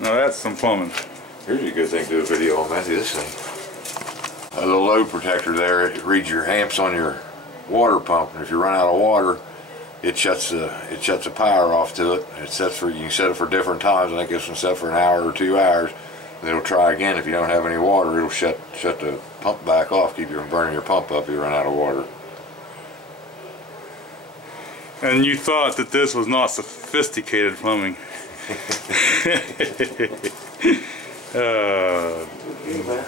Now that's some plumbing. Here's a good thing to do a video on, Matthew. This thing. A little load protector there. It reads your amps on your water pump, and if you run out of water, it shuts the power off to it. It sets for, you can set it for different times. I think this one's set for an hour or 2 hours. Then it'll try again. If you don't have any water, it'll shut the pump back off, keep you from burning your pump up if you run out of water. And you thought that this was not sophisticated plumbing. Hey, man.